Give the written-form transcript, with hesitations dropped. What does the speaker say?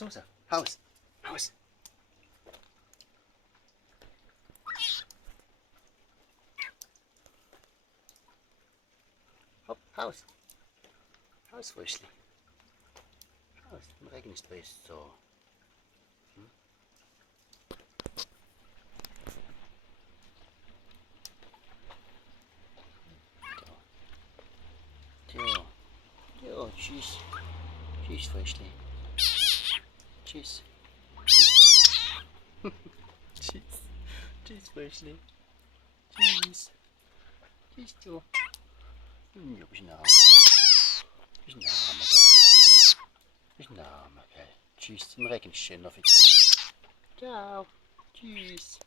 Raus, raus. Haus. Haus. Hopp, Haus. Haus, Fröschli. Haus, im Regen ist best. So. Jo, tschüss. Tschüss, Fröschli. Tschüss. Tschüss. Tschüss, Fröschli. Tschüss. Tschüss, du. Ja, bist ein Armer, gell. Bist ein Armer, gell. Bist ein Armer, gell. Tschüss, im Regen ist schön auf dich. Ciao. Tschüss.